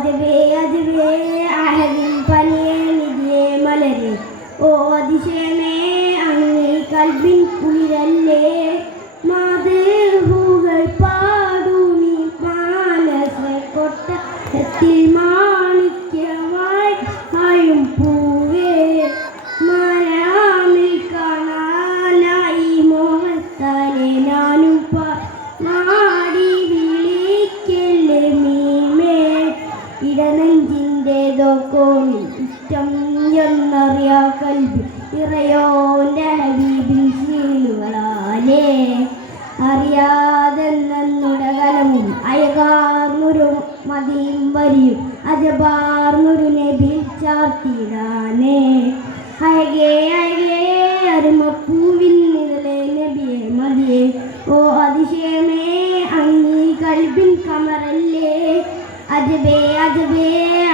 അജബേ അജബേ അഹദിൻ അജബാർന്നൊരു നബി ചാർത്തിടാനേ. അയകേ അയകേ അരുമപ്പൂവിൽ നിഴലേ നബിയെ മതിയെ. ഓ അതിശയമേ അങ്ങീ കൽബിൻ കമറല്ലേ. അജബേ അജബേ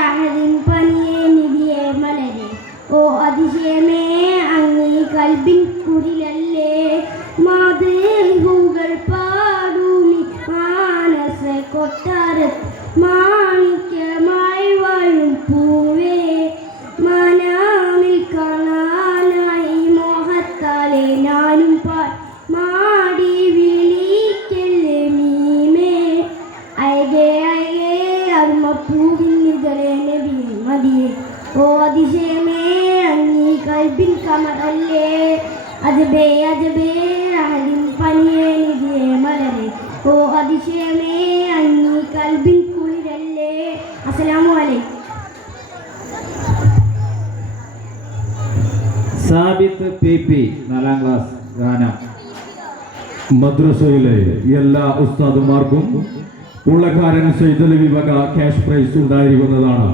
അഹദിൻ പനിയെ നിധിയെ മലരെ. ഓ അതിശയമേ അങ്ങീ കൽബിൻ കുരിലല്ലേ നിതരേ നബിയെ മതിയെ ഓ അതിശയമേ അങ്ങീ കൽബിൻ കമറല്ലേ? അജബേ അജബേ അഹലിൻ പനിയേ നിധിയെ മലരെ. ഓ അതിശയമേ അങ്ങീ കൽബിൻ കുളിരല്ലേ? അസ്സലാമു അലൈക്കും സാബിത്ത് പി പി നാലാം ക്ലാസ് ഗാനം. മദ്രസയിലെ എല്ലാ ഉസ്താദുമാർക്കും ഉള്ളക്കാരൻ സൈതലി വിവക ക്യാഷ് പ്രൈസ് ഉണ്ടായിരിക്കുന്നതാണ്.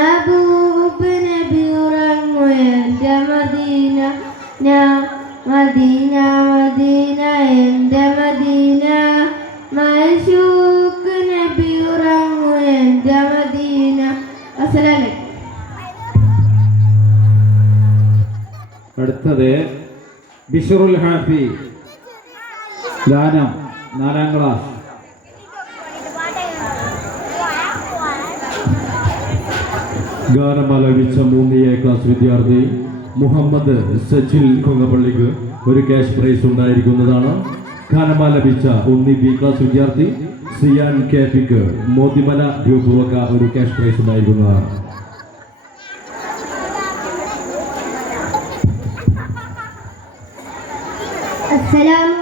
മഹബൂബ് നബി ഉറങ്ങു എന്റെ മദീന ഞാൻ മദീന മദീന എന്റെ മദീന. മൈശൂക്ക് നബി ഉറങ്ങു എന്റെ മദീന. അസ്സലാമു അടുത്തത് ബിഷറുൽ ഹാഫി. ഗാനം നാലാം ക്ലാസ്. ഗാനം ആലപിച്ച മൂന്ന് എ ക്ലാസ് വിദ്യാർത്ഥി മുഹമ്മദ് സച്ചിൽ കൊങ്ങപ്പള്ളിക്ക് ഒരു ക്യാഷ് പ്രൈസ് ഉണ്ടായിരിക്കുന്നതാണ്. ഗാനമാലപിച്ച ഒന്ന് ബി ക്ലാസ് വിദ്യാർത്ഥി സിയാൻ കാഫിക്ക് മോതിമല ഗ്രൂപ്പ് വക ഒരു ക്യാഷ് പ്രൈസ് ഉണ്ടായിരിക്കുന്നതാണ്. അസ്സലാമലൈക്കും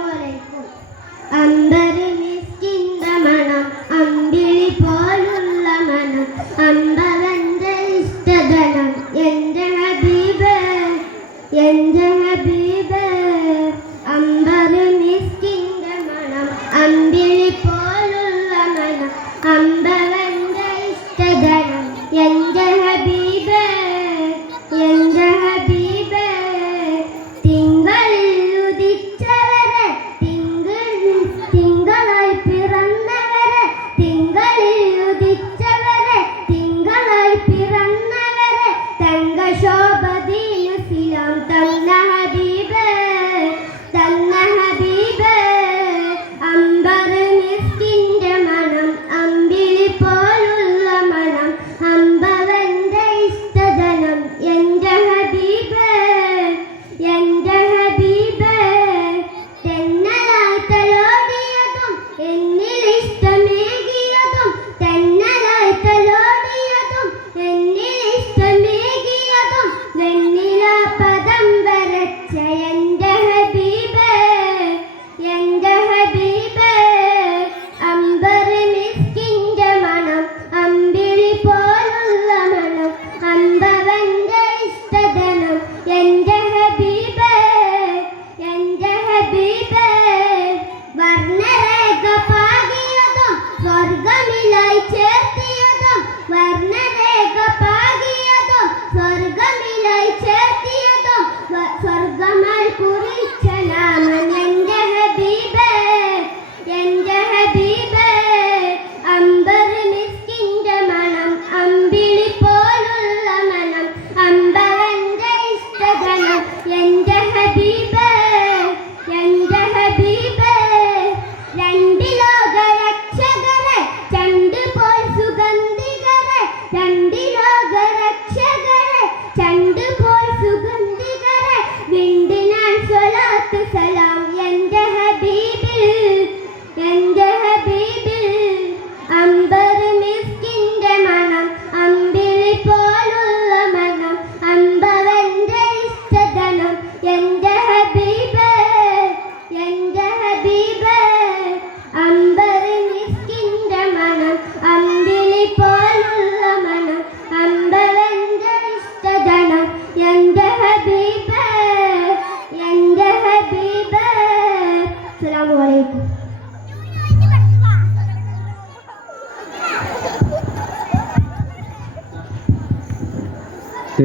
Yeah.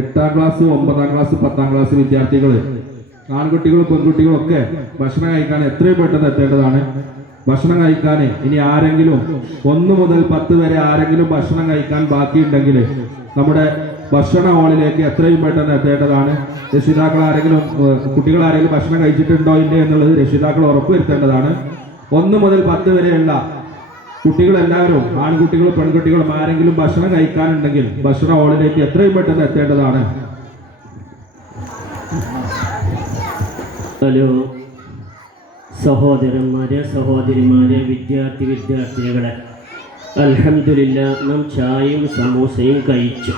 എട്ടാം ക്ലാസ് ഒമ്പതാം ക്ലാസ് പത്താം ക്ലാസ് വിദ്യാർത്ഥികൾ ആൺകുട്ടികളും പെൺകുട്ടികളും ഒക്കെ ഭക്ഷണം കഴിക്കാൻ എത്രയും പെട്ടെന്ന് എത്തേണ്ടതാണ്. ഭക്ഷണം കഴിക്കാൻ ഇനി ആരെങ്കിലും ഒന്ന് മുതൽ പത്ത് വരെ ആരെങ്കിലും ഭക്ഷണം കഴിക്കാൻ ബാക്കിയുണ്ടെങ്കിൽ നമ്മുടെ ഭക്ഷണ ഹാളിലേക്ക് എത്രയും പെട്ടെന്ന് എത്തേണ്ടതാണ്. രക്ഷിതാക്കൾ ആരെങ്കിലും കുട്ടികൾ ആരെങ്കിലും ഭക്ഷണം കഴിച്ചിട്ടുണ്ടോ ഇല്ലേ എന്നുള്ളത് രക്ഷിതാക്കൾ ഉറപ്പുവരുത്തേണ്ടതാണ്. ഒന്ന് മുതൽ പത്ത് വരെയുള്ള കുട്ടികളെല്ലാവരും ആൺകുട്ടികളും പെൺകുട്ടികളും ആരെങ്കിലും ഭക്ഷണം കഴിക്കാനുണ്ടെങ്കിൽ ഭക്ഷണ ഹോളിലേക്ക് എത്രയും പെട്ടെന്ന് എത്തേണ്ടതാണ്? ഹലോ. സഹോദരന്മാരെ സഹോദരിമാരെ വിദ്യാർത്ഥി വിദ്യാർത്ഥികളെ അലഹമില്ല നാം ചായയും സമൂസയും കഴിച്ചു.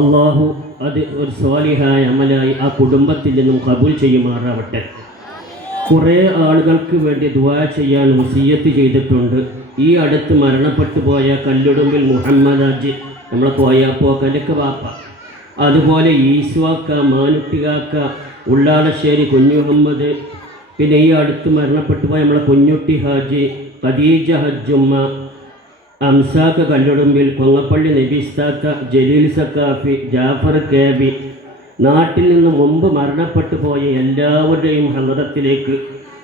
അള്ളാഹു അത് ഒരു സ്വാലിഹായ അമലായി ആ കുടുംബത്തിൽ നിന്നും കബൂൽ ചെയ്യുമാറാവട്ടെ. കുറേ ആളുകൾക്ക് വേണ്ടി ദുവാ ചെയ്യാൻ മുസീയത്ത് ചെയ്തിട്ടുണ്ട്. ഈ അടുത്ത് മരണപ്പെട്ടു പോയ കല്ലുടുമ്പിൽ മുഹമ്മദ് അജി നമ്മളെ പോയ പോക്കലക്ക് വാപ്പ. അതുപോലെ ഈശ്വാക്ക മാനുട്ടികാക്ക ഉള്ളാളശ്ശേരി കുഞ്ഞു മുഹമ്മദ് പിന്നെ ഈ അടുത്ത് മരണപ്പെട്ടു പോയ നമ്മളെ കുഞ്ഞുട്ടി ഹാജി ഖദീജ ഹജ്ജുമ്മ അംസാക്ക കല്ലുടുമ്പിൽ കൊങ്ങപ്പള്ളി നബിസ്താക്ക ജലീൽ സക്കാഫി ജാഫർ കേബി നാട്ടിൽ നിന്ന് മുമ്പ് മരണപ്പെട്ടു പോയ എല്ലാവരുടെയും ഹലറത്തിലേക്ക്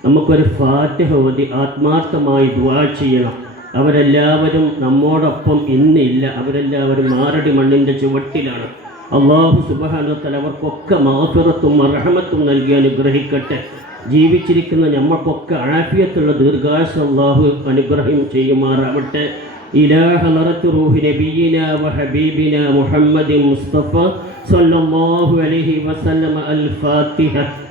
നമുക്കൊരു ഫാത്തിഹ ഓതി ആത്മാർത്ഥമായി ദുആ ചെയ്യണം അവരെല്ലാവരും നമ്മോടൊപ്പം ഇന്നില്ല അവരെല്ലാവരും മാറടി മണ്ണിൻ്റെ ചുവട്ടിലാണ് അള്ളാഹു സുബാനത്തല അവർക്കൊക്കെ മാഫിറത്തും അർഹമത്തും നൽകി അനുഗ്രഹിക്കട്ടെ ജീവിച്ചിരിക്കുന്ന നമ്മൾക്കൊക്കെ ആഫിയത്തുള്ള ദീർഘാശം അള്ളാഹു അനുഗ്രഹം ചെയ്യുമാറാവട്ടെ إلى حضرة روح نبينا وحبيبنا محمد مصطفى صلى الله عليه وسلم الفاتحة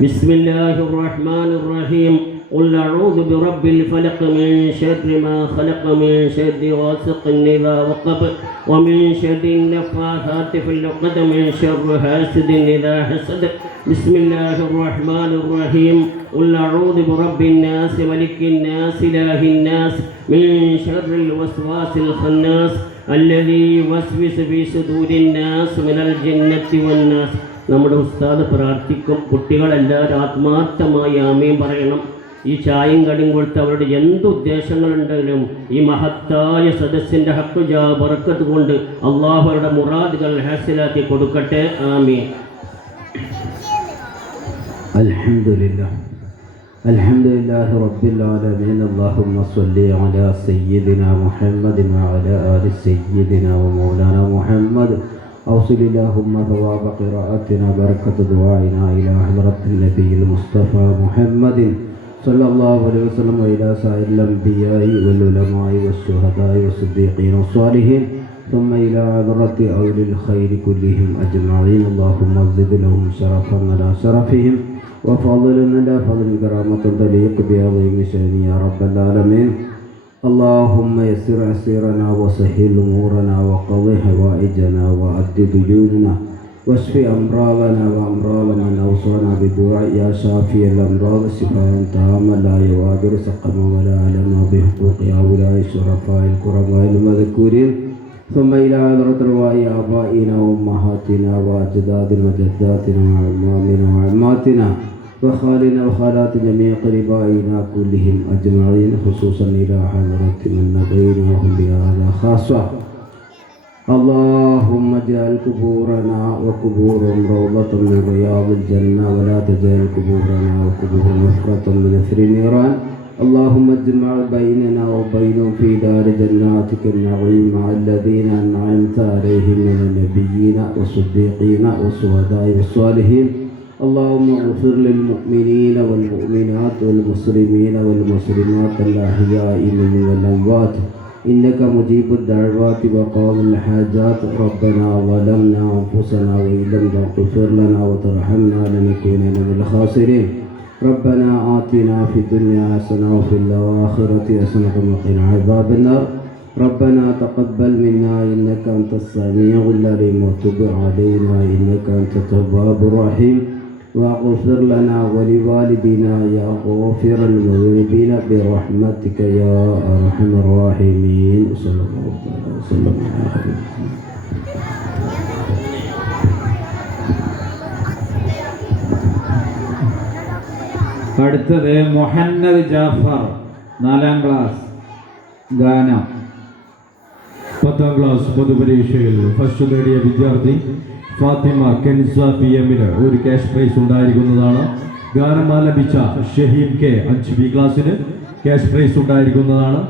بسم الله الرحمن الرحيم. قل أعوذ برب الفلق من شر ما خلق من شر غاسق إذا وقب ومن شر النفاثات في العقد من شر حاسد إذا حسد. بسم الله الرحمن الرحيم. قل أعوذ برب الناس ملك الناس إله الناس من شر الوسواس الخناس الذي يوسوس في صدور الناس من الجنة والناس. നമ്മുടെ ഉസ്താദ് പ്രാർത്ഥിക്കും. കുട്ടികളെല്ലാവരും ആത്മാർത്ഥമായി ആമയും പറയണം. ഈ ചായയും കടിയും കൊടുത്ത് അവരുടെ എന്ത് ഉദ്ദേശങ്ങളുണ്ടെങ്കിലും ഈ മഹത്തായ സദസ്സിന്റെ ജാ വറക്കത്ത് കൊണ്ട് അള്ളാഹുവരുടെ മുറാദുകൾ ഹാസിലാക്കി കൊടുക്കട്ടെ. ആമീൻ. അൽഹംദുലില്ലാ. അൽഹംദുലില്ലാഹി റബ്ബിൽ ആലമീൻ. അല്ലാഹുമ്മ സ്വല്ലി അലാ സയ്യിദിനാ മുഹമ്മദിൻ വഅലാ ആലി സയ്യിദിനാ വ മൗലാനാ മുഹമ്മദ് أوصل اللهم ثواب قراءتنا بركة دعائنا إلى حضرة النبي المصطفى محمد صلى الله عليه وسلم وإلى سائر الأنبياء والعلماء والشهداء والصديقين والصالحين ثم إلى حضرة أولي الخير كلهم أجمعين. اللهم زد لهم شرفا على شرفهم وفضلا على فضل كرامة تليق بعظيم شأن يا رب العالمين. اللهم يسر عسيرنا وسهل أمورنا وقضي حوائجنا وأد ديوننا واشف أمراضنا وأمراض من أوصانا بالدعاء يا شافي الأمراض شفاء تاما لا يغادر سقما ولا ألما بحقوق هؤلاء الشرفاء الكرماء المذكورين. ثم إلى حضرة رواء آبائنا وأمهاتنا وأجدادنا وجداتنا وأعمامنا وعماتنا. وخالنا وخالات جميع قربائنا كلهم أجمعين خصوصا إلى حضرة من نبيناهم بهذا خاصة اللهم اجعل قبورنا وقبورهم روضة من رياض الجنة ولا تجعل قبورنا وقبورهم مفرة من اثر النيران اللهم اجمع بيننا وبينهم في دار جناتك النعيم مع الذين أنعمت عليهم من النبيين والصديقين والشهداء والصالحين اللهم اغفر للمؤمنين والمؤمنات والمسلمين والمسلمات الأحياء منهم والأموات. إنك مجيب الدعوات وقاضي الحاجات. ربنا ظلمنا أنفسنا وإن لم تغفر لنا وترحمنا لنكونن من الخاسرين. ربنا آتنا في الدنيا حسنة وفي الآخرة حسنة وقنا عذاب النار. ربنا تقبل منا إنك أنت السميع العليم وتب علينا إنك أنت التواب الرحيم. واغفر لنا ولوالدينا يا غافر المذنبين برحمتك يا أرحم الراحمين صلى الله تعالى وسلم على خير അടുത്തത് മുഹമ്മദ് ജാഫർ നാലാം ക്ലാസ് ഗാനം പത്താം ക്ലാസ് പൊതുപരീക്ഷയിൽ ഫസ്റ്റ് നേടിയ വിദ്യാർത്ഥി ഫാത്തിമ കെൻസ പി എമ്മിന് ഒരു ക്യാഷ് പ്രൈസ് ഉണ്ടായിരിക്കുന്നതാണ്. ഗാനം ആലപിച്ച ഷഹീം കെ അഞ്ച് ബി ക്ലാസ്സിന് ക്യാഷ് പ്രൈസ് ഉണ്ടായിരിക്കുന്നതാണ്.